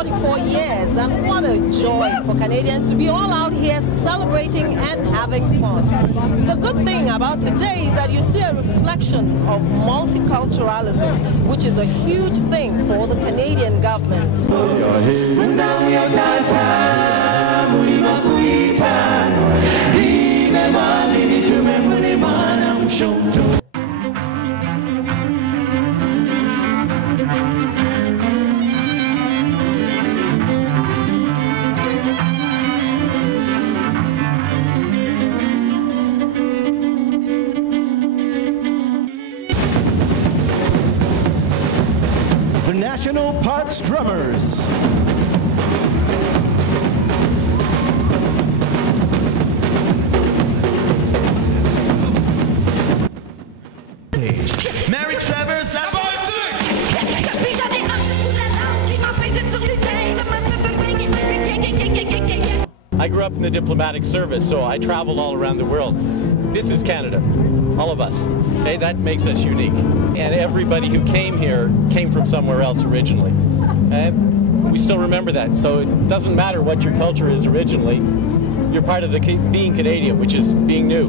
44 years, and what a joy for Canadians to be all out here celebrating and having fun. The good thing about today is that you see a reflection of multiculturalism, which is a huge thing for the Canadian government. The National Parks Drummers. Mary Travers, la I grew up in the diplomatic service, so I traveled all around the world. This is Canada, all of us. Okay, that makes us unique. And everybody who came here came from somewhere else originally. We still remember that, so it doesn't matter what your culture is originally. You're part of the being Canadian, which is being new,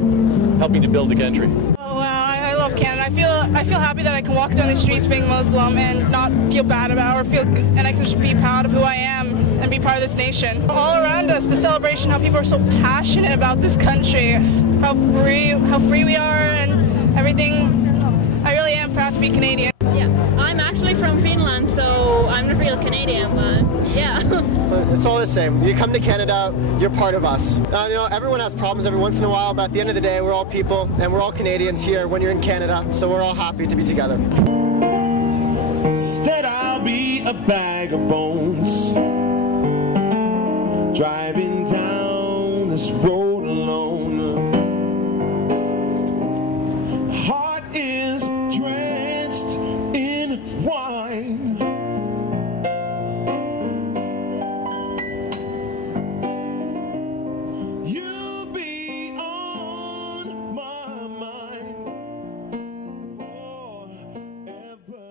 helping to build the country. Oh, wow, I love Canada. I feel happy that I can walk down the streets being Muslim and not feel bad about it, and I can just be proud of who I am and be part of this nation. All around us, the celebration, how people are so passionate about this country, how free we are and everything. I really am proud to be Canadian. Yeah, I'm actually from Finland, so I'm not real Canadian, but yeah. It's all the same. You come to Canada, you're part of us. You know, everyone has problems every once in a while, but at the end of the day, we're all people, and we're all Canadians here when you're in Canada, so we're all happy to be together. Instead, I'll be a bag of bones, driving down this road alone. Heart is drenched in wine. You'll be on my mind forever.